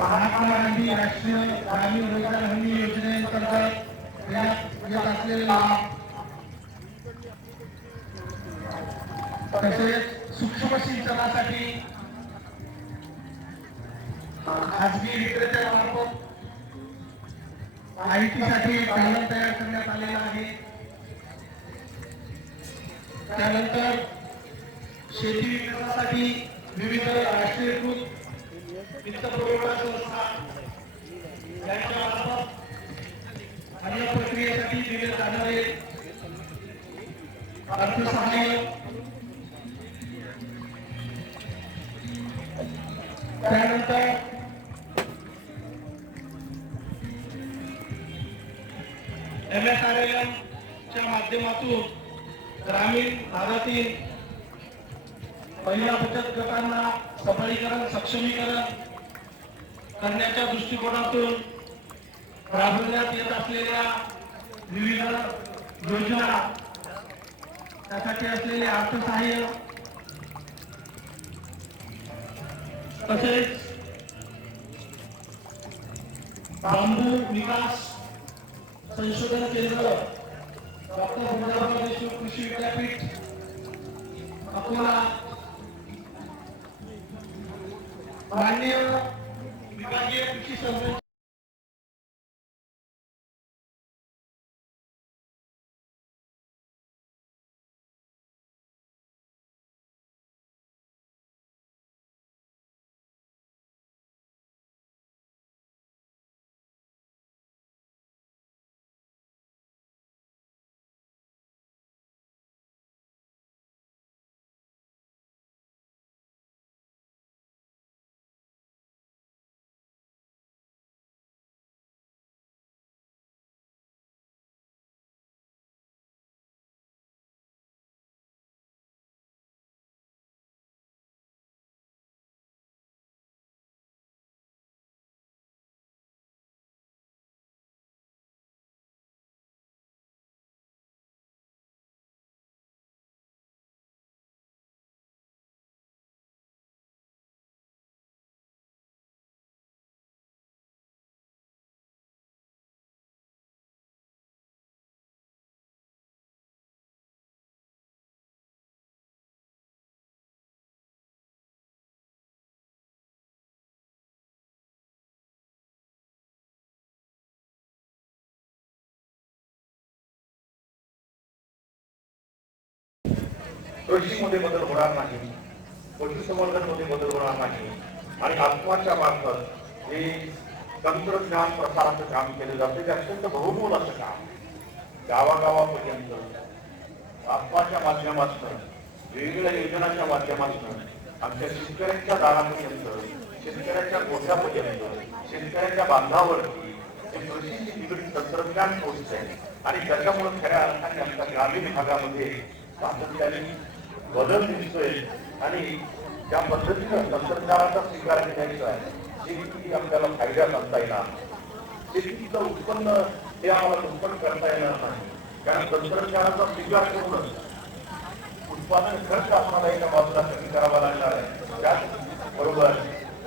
महात्मा गांधी राष्ट्रीय ग्रामीण रोजगार हमी योजनेअंतर्गत येत असलेले लाभ तसेच सूक्ष्म सिंचनासाठी खाजगी विक्रेत्यांमार्फत माहितीसाठी पॅनल तयार करण्यात आलेला आहे। त्यानंतर शेती विकासासाठी विविध राष्ट्रीयकृत वित्तपुरवठा संस्था यांच्यामार्फत अन्न प्रक्रियेसाठी दिले जाणारे अर्थसहाय्य, त्यानंतर MSRLM च्या माध्यमातून ग्रामीण भागातील महिला बचत गटांना सबलीकरण सक्षमीकरण करण्याच्या दृष्टिकोनातून राबवण्यात येत असलेल्या विविध योजना त्यासाठी असलेले अर्थसहाय्य तसेच बांबू विकास संशोधन केंद्र डॉक्टर पंजाबराव देशमुख कृषी विद्यापीठ अकोला माननीय विभागीय कृषी संघ कृषीमध्ये बदल होणार नाही, पशुसंवर्धनमध्ये बदल होणार नाही आणि आत्माच्या मार्फत जे तंत्रज्ञान प्रसाराचं काम केलं जातं ते अत्यंत बहुमोल असं काम गावागावापर्यंत आत्माच्या माध्यमातून वेगवेगळ्या योजनांच्या माध्यमातून आमच्या शेतकऱ्यांच्या दारापर्यंत शेतकऱ्यांच्या गोठ्यापर्यंत शेतकऱ्यांच्या बांधावरती कृषीशी निगडीत तंत्रज्ञान पोहोचत आहे आणि त्याच्यामुळे खऱ्या अर्थाने आमच्या ग्रामीण भागामध्ये सातत्याने बदल दिसतोय आणि ज्या पद्धतीनं तंत्रज्ञानाचा स्वीकार करायचा आहे शेती आपल्याला फायद्यात आणता येणार, शेतीचं उत्पन्न हे आम्हाला उत्पन्न करता येणार नाही कारण तंत्रज्ञानाचा स्वीकार करूनच उत्पादन खर्च आपल्याला एका बाजूला कमी करावा लागणार आहे, त्याचबरोबर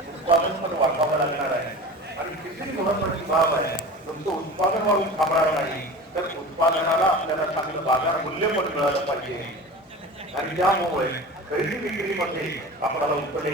उत्पादन पण वाढवावं लागणार आहे आणि तिसरी महत्वाची बाब आहे तुमचं उत्पादन वाढून थांबणार नाही तर उत्पादनाला आपल्याला चांगलं बाजार मूल्य पण मिळालं पाहिजे आणि त्यामुळे खरेदी विक्रीमध्ये आपल्याला उत्पन्न